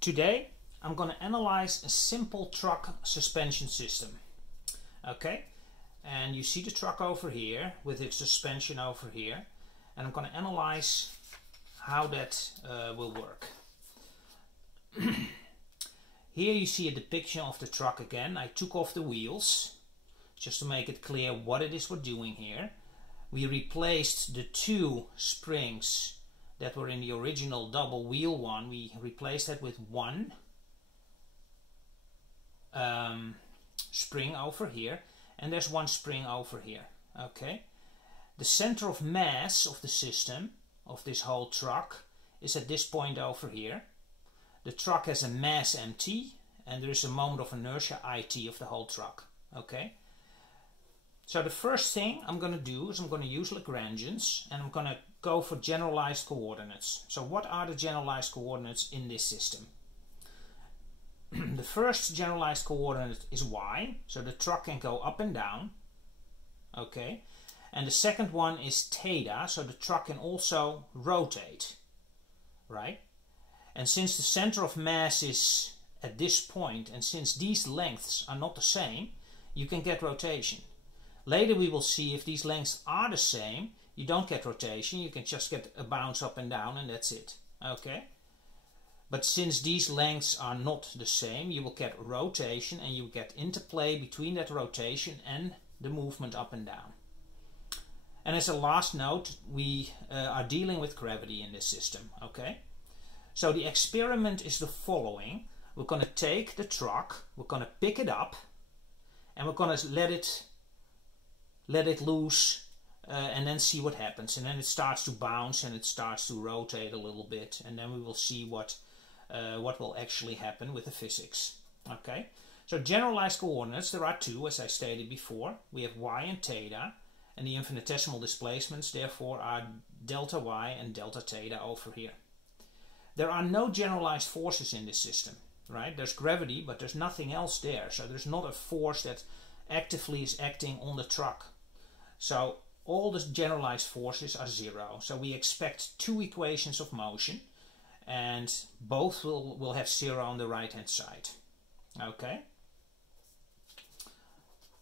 Today I'm going to analyze a simple truck suspension system. Okay, and you see the truck over here with its suspension over here, and I'm going to analyze how that will work. Here you see a depiction of the truck again. I took off the wheels just to make it clear what it is we're doing here. We replaced the two springs that were in the original double wheel one. We replaced that with one spring over here, and there's one spring over here. Okay, the center of mass of the system, of this whole truck, is at this point over here. The truck has a mass mt, and there is a moment of inertia it of the whole truck. Okay, so the first thing I'm going to do is I'm going to use Lagrangians, and I'm going to go for generalized coordinates. So what are the generalized coordinates in this system? The first generalized coordinate is y, so the truck can go up and down. Okay, and the second one is theta, so the truck can also rotate, right? And since the center of mass is at this point, and since these lengths are not the same, you can get rotation. Later we will see if these lengths are the same, you don't get rotation, you can just get a bounce up and down, and that's it. Okay? But since these lengths are not the same, you will get rotation, and you get interplay between that rotation and the movement up and down. And as a last note, we are dealing with gravity in this system. Okay? So the experiment is the following. We're going to take the truck, we're going to pick it up, and we're going to let it loose, and then see what happens. And then it starts to bounce and it starts to rotate a little bit, and then we will see what will actually happen with the physics. Okay, so generalized coordinates, there are two, as I stated before. We have y and theta, and the infinitesimal displacements therefore are delta y and delta theta over here. There are no generalized forces in this system, right? There's gravity, but there's nothing else there. So there's not a force that actively is acting on the truck. So all the generalized forces are zero. So we expect two equations of motion, and both will have zero on the right hand side. Okay,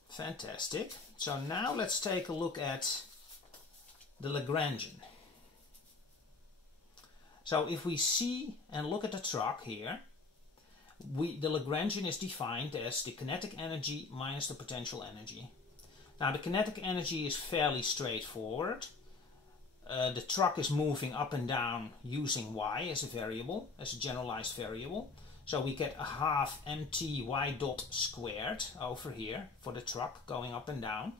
fantastic. So now let's take a look at the Lagrangian. So if we see and look at the truck here, the Lagrangian is defined as the kinetic energy minus the potential energy. Now the kinetic energy is fairly straightforward. The truck is moving up and down using y as a variable, as a generalized variable. So we get a half mt y dot squared over here for the truck going up and down.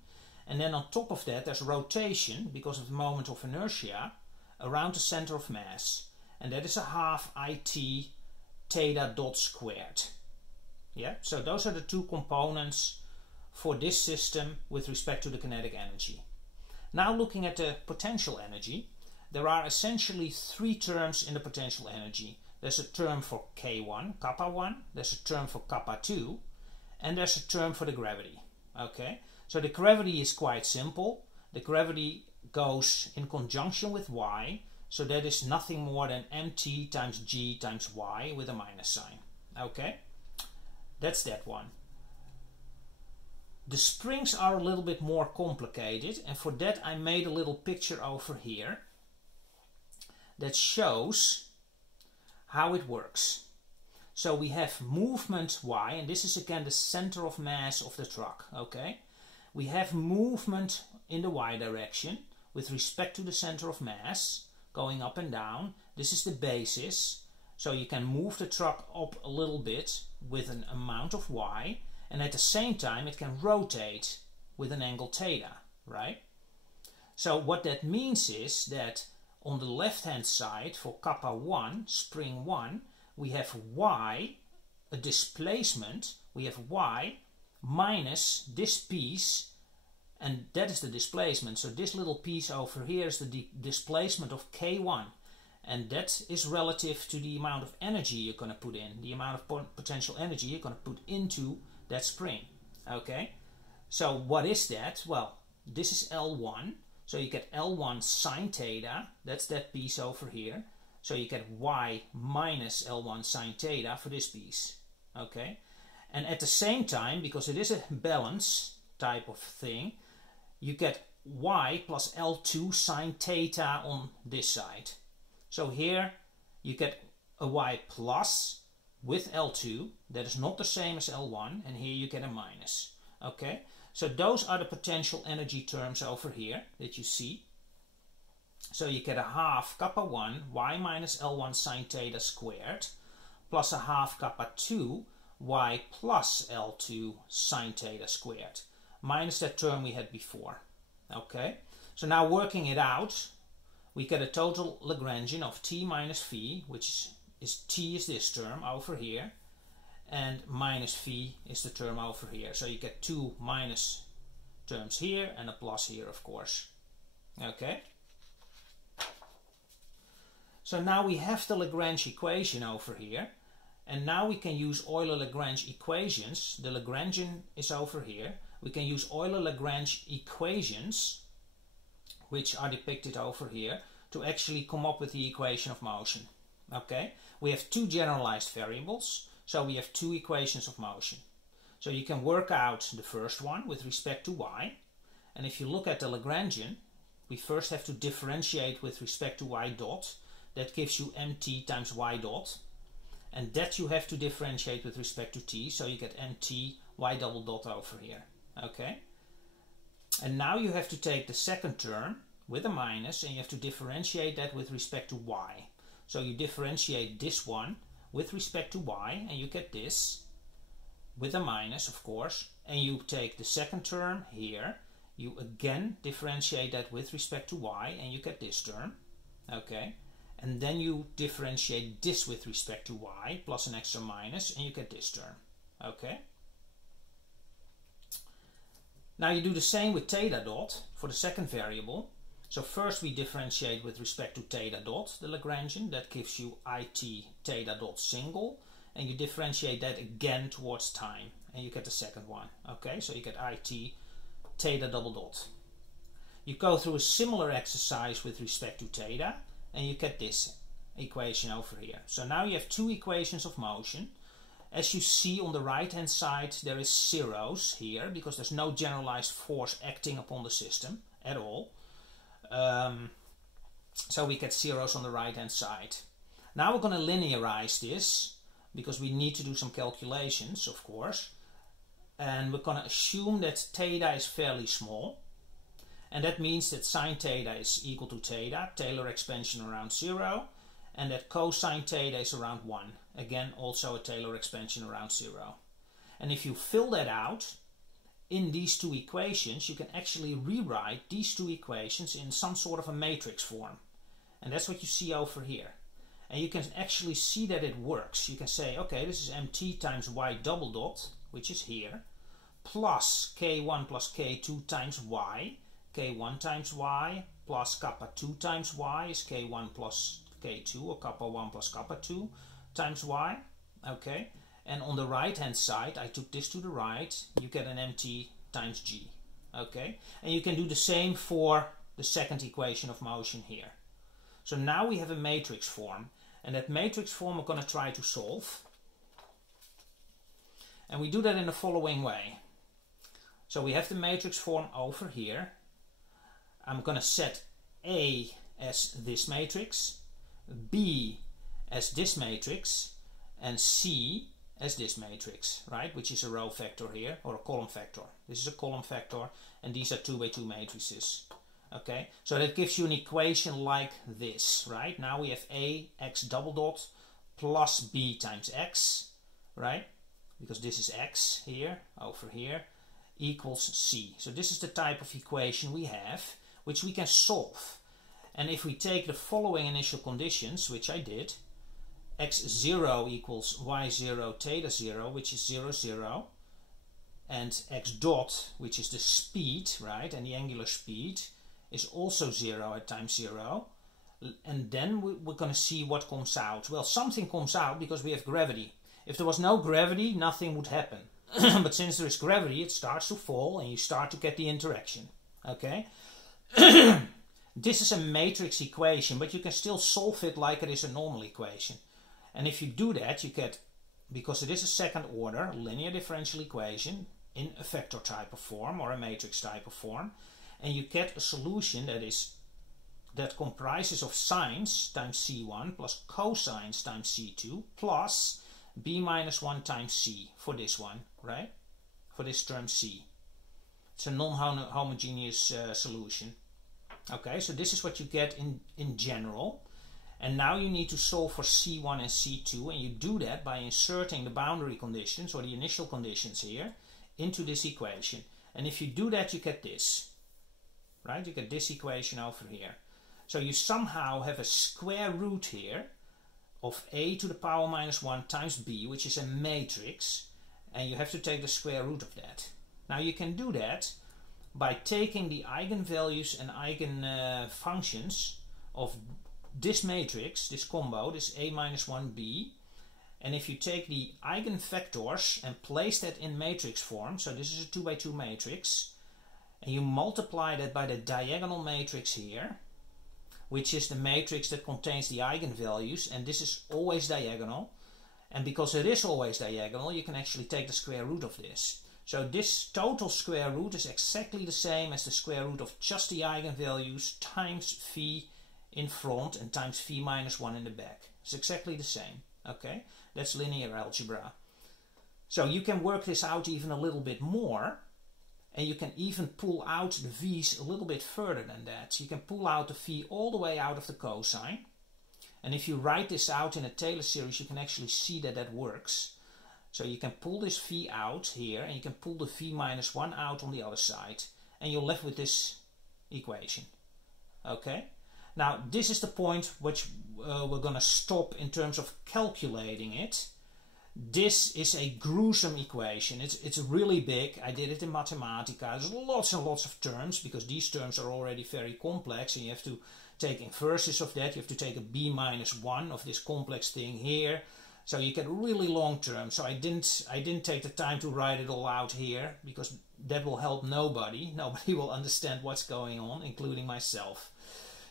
And then on top of that there's rotation because of the moment of inertia around the center of mass. And that is a half it theta dot squared. Yeah, so those are the two components for this system with respect to the kinetic energy. Now looking at the potential energy, there are essentially three terms in the potential energy. There's a term for K1, kappa 1, there's a term for kappa 2, and there's a term for the gravity. Okay, so the gravity is quite simple. The gravity goes in conjunction with y, so that is nothing more than mt times g times y with a minus sign. Okay, that's that one. The springs are a little bit more complicated, and for that I made a little picture over here that shows how it works. So we have movement y, and this is again the center of mass of the truck. Okay, we have movement in the y direction with respect to the center of mass, going up and down. This is the basis, so you can move the truck up a little bit with an amount of y, and at the same time it can rotate with an angle theta, right? So what that means is that on the left hand side for kappa 1, spring 1, we have y, a displacement, we have y minus this piece, and that is the displacement. So this little piece over here is the displacement of K1, and that is relative to the amount of energy you're going to put in, the amount of potential energy you're going to put into that spring. Okay, so what is that? Well, this is L1, so you get L1 sine theta, that's that piece over here. So you get y minus L1 sine theta for this piece. Okay? And at the same time, because it is a balance type of thing, you get y plus L2 sine theta on this side. So here you get a y plus with L2, that is not the same as L1, and here you get a minus. Okay, so those are the potential energy terms over here that you see. So you get a half kappa 1 y minus L1 sine theta squared plus a half kappa 2 y plus L2 sine theta squared minus that term we had before. Okay, so now working it out, we get a total Lagrangian of t minus v, which is t is this term over here, and minus v is the term over here. So you get two minus terms here and a plus here, of course. Okay. So now we have the Lagrange equation over here, and now we can use Euler-Lagrange equations. The Lagrangian is over here. We can use Euler-Lagrange equations, which are depicted over here, to actually come up with the equation of motion. Okay, we have two generalized variables, so we have two equations of motion. So you can work out the first one with respect to y, and if you look at the Lagrangian, we first have to differentiate with respect to y dot. That gives you mt times y dot, and that you have to differentiate with respect to t, so you get mt y double dot over here. Okay, and now you have to take the second term with a minus, and you have to differentiate that with respect to y. So you differentiate this one with respect to y, and you get this with a minus, of course, and you take the second term here, you again differentiate that with respect to y, and you get this term. Okay, and then you differentiate this with respect to y plus an extra minus, and you get this term. Okay, now you do the same with theta dot for the second variable. So first we differentiate with respect to theta dot, the Lagrangian. That gives you it theta dot single, and you differentiate that again towards time, and you get the second one. Okay, so you get it theta double dot. You go through a similar exercise with respect to theta, and you get this equation over here. So now you have two equations of motion. As you see on the right hand side, there is zeros here because there's no generalized force acting upon the system at all. So we get zeros on the right hand side. Now we're going to linearize this because we need to do some calculations, of course, and we're going to assume that theta is fairly small, and that means that sine theta is equal to theta, Taylor expansion around 0, and that cosine theta is around 1, again also a Taylor expansion around 0. And if you fill that out in these two equations, you can actually rewrite these two equations in some sort of a matrix form. And that's what you see over here. And you can actually see that it works. You can say, okay, this is mt times y double dot, which is here, plus k1 plus k2 times y, k1 times y, plus kappa 2 times y is k1 plus k2, or kappa 1 plus kappa 2 times y. Okay. And on the right hand side, I took this to the right, you get an mt times g. Okay, and you can do the same for the second equation of motion here. So now we have a matrix form, and that matrix form we're going to try to solve. And we do that in the following way. So we have the matrix form over here. I'm going to set A as this matrix, B as this matrix, and C as this matrix, right, which is a row vector here, or a column vector. This is a column vector, and these are 2 by 2 matrices. Okay, so that gives you an equation like this, right? Now we have A x double dot plus B times x, right, because this is x here, over here, equals C. So this is the type of equation we have, which we can solve. And if we take the following initial conditions, which I did, x0 equals y0 theta 0, which is 0, 0, and x dot, which is the speed, right, and the angular speed, is also 0 at time 0. And then we're going to see what comes out. Well, something comes out because we have gravity. If there was no gravity, nothing would happen. But since there is gravity, it starts to fall, and you start to get the interaction. Okay? This is a matrix equation, but you can still solve it like it is a normal equation. And if you do that, you get, because it is a second order linear differential equation in a vector type of form or a matrix type of form, and you get a solution that comprises of sines times C1 plus cosines times C2 plus B minus 1 times C for this one, right? For this term C. It's a non-homogeneous solution. Okay, so this is what you get in general. And now you need to solve for C1 and C2, and you do that by inserting the boundary conditions or the initial conditions here into this equation. And if you do that, you get this, right? You get this equation over here. So you somehow have a square root here of a to the power minus 1 times b, which is a matrix, and you have to take the square root of that. Now you can do that by taking the eigenvalues and eigenfunctions of this matrix, this combo, this a minus 1b, and if you take the eigenvectors and place that in matrix form, so this is a 2 by 2 matrix, and you multiply that by the diagonal matrix here, which is the matrix that contains the eigenvalues, and this is always diagonal, and because it is always diagonal, you can actually take the square root of this. So this total square root is exactly the same as the square root of just the eigenvalues times phi in front and times phi minus 1 in the back. It's exactly the same. Okay, that's linear algebra. So you can work this out even a little bit more, and you can even pull out the v's a little bit further than that. You can pull out the phi all the way out of the cosine, and if you write this out in a Taylor series, you can actually see that that works. So you can pull this phi out here, and you can pull the phi minus 1 out on the other side, and you're left with this equation. Okay? Now, this is the point which we're going to stop in terms of calculating it. This is a gruesome equation. It's really big. I did it in Mathematica. There's lots and lots of terms, because these terms are already very complex, and you have to take inverses of that. You have to take a b minus 1 of this complex thing here. So you get really long terms. So I didn't take the time to write it all out here, because that will help nobody. Nobody will understand what's going on, including myself.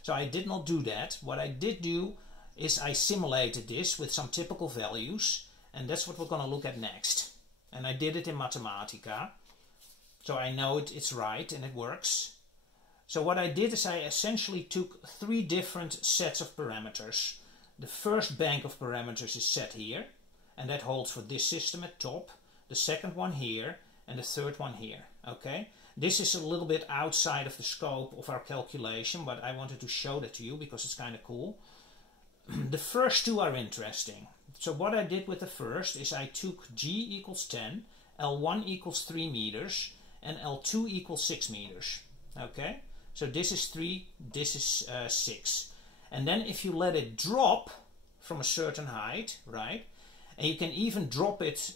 So I did not do that. What I did do is I simulated this with some typical values, and that's what we're going to look at next. And I did it in Mathematica, so I know it's right and it works. So what I did is I essentially took 3 different sets of parameters. The first bank of parameters is set here, and that holds for this system at top, the second one here, and the third one here. Okay? This is a little bit outside of the scope of our calculation, but I wanted to show that to you because it's kind of cool. The first 2 are interesting. So what I did with the first is I took g equals 10, L1 equals 3 meters, and L2 equals 6 meters. Okay? So this is 3, this is 6. And then if you let it drop from a certain height, right? And you can even drop it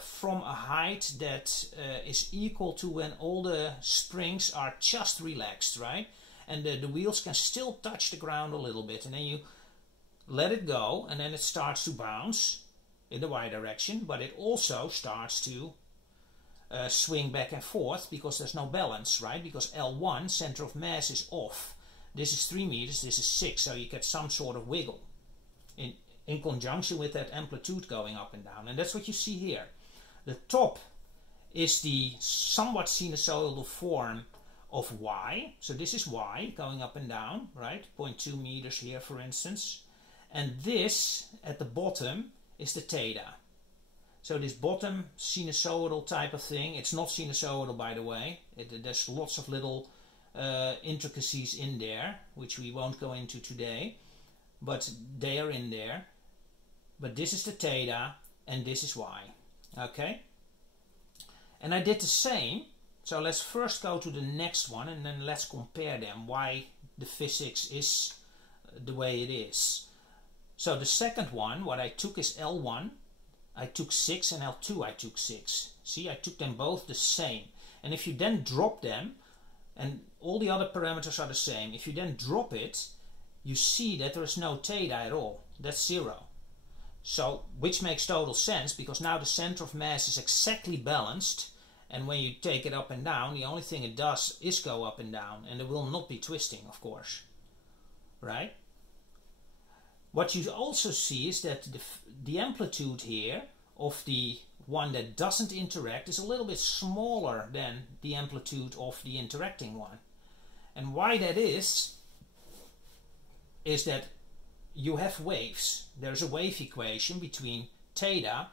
from a height that is equal to when all the springs are just relaxed, right? And the wheels can still touch the ground a little bit. And then you let it go, and then it starts to bounce in the y direction. But it also starts to swing back and forth because there's no balance, right? Because L1, center of mass, is off. This is 3 meters, this is 6. So you get some sort of wiggle in conjunction with that amplitude going up and down. And that's what you see here. The top is the somewhat sinusoidal form of y. So this is y going up and down, right? 0.2 meters here, for instance. And this, at the bottom, is the theta. So this bottom sinusoidal type of thing, it's not sinusoidal, by the way. There's lots of little intricacies in there, which we won't go into today. But they are in there. But this is the theta, and this is y. Okay? And I did the same. So let's first go to the next one, and then let's compare them, why the physics is the way it is. So the second one, what I took is L1. I took 6, and L2 I took 6. See, I took them both the same. And if you then drop them, and all the other parameters are the same, if you then drop it, you see that there is no theta at all. That's 0. So, which makes total sense, because now the center of mass is exactly balanced, and when you take it up and down, the only thing it does is go up and down, and it will not be twisting, of course, right? What you also see is that the amplitude here of the one that doesn't interact is a little bit smaller than the amplitude of the interacting one. And why that is that you have waves. There's a wave equation between theta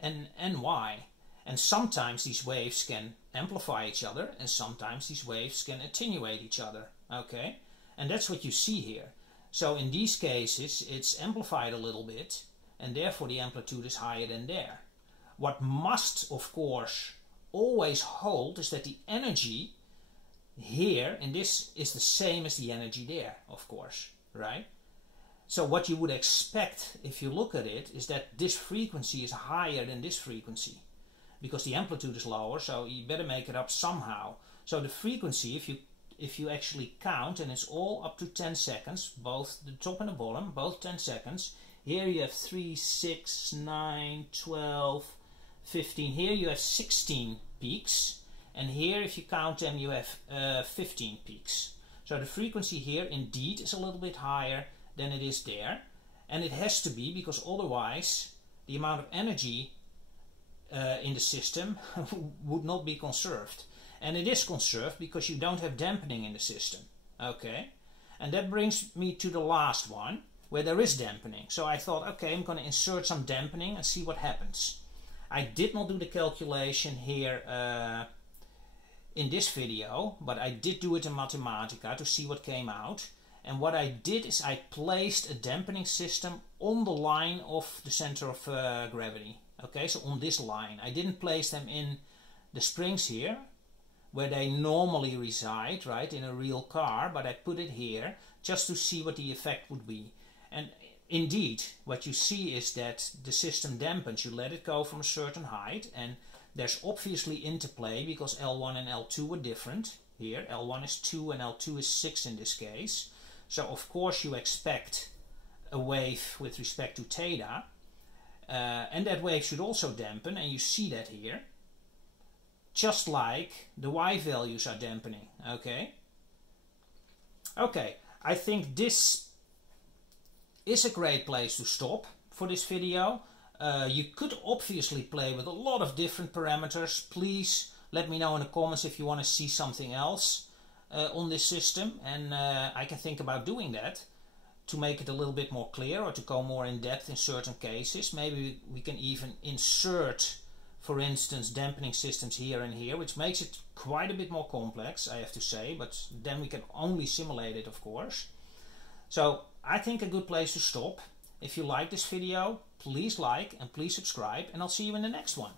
and y. And sometimes these waves can amplify each other, and sometimes these waves can attenuate each other. Okay? And that's what you see here. So in these cases, it's amplified a little bit, and therefore the amplitude is higher than there. What must, of course, always hold is that the energy here in this is the same as the energy there, of course, right? So what you would expect if you look at it is that this frequency is higher than this frequency, because the amplitude is lower, so you better make it up somehow. So the frequency, if you actually count, and it's all up to 10 seconds, both the top and the bottom, both 10 seconds. Here you have 3, 6, 9, 12, 15. Here you have 16 peaks. And here, if you count them, you have 15 peaks. So the frequency here indeed is a little bit higher than it is there. And it has to be, because otherwise the amount of energy in the system would not be conserved. And it is conserved because you don't have dampening in the system. Okay? And that brings me to the last one, where there is dampening. So I thought, okay, I'm going to insert some dampening and see what happens. I did not do the calculation here in this video, but I did do it in Mathematica to see what came out. And what I did is I placed a dampening system on the line of the center of gravity. Okay, so on this line. I didn't place them in the springs here, where they normally reside, right, in a real car, but I put it here just to see what the effect would be. And indeed, what you see is that the system dampens. You let it go from a certain height, and there's obviously interplay because L1 and L2 are different. Here, L1 is 2 and L2 is 6 in this case. So of course you expect a wave with respect to theta, and that wave should also dampen, and you see that here. Just like the y values are dampening, okay? Okay, I think this is a great place to stop for this video. You could obviously play with a lot of different parameters. Please let me know in the comments if you want to see something else on this system, and I can think about doing that to make it a little bit more clear, or to go more in depth in certain cases. Maybe we can even insert, for instance, dampening systems here and here, which makes it quite a bit more complex, I have to say, but then we can only simulate it, of course. So I think a good place to stop. If you like this video, please like and please subscribe, and I'll see you in the next one.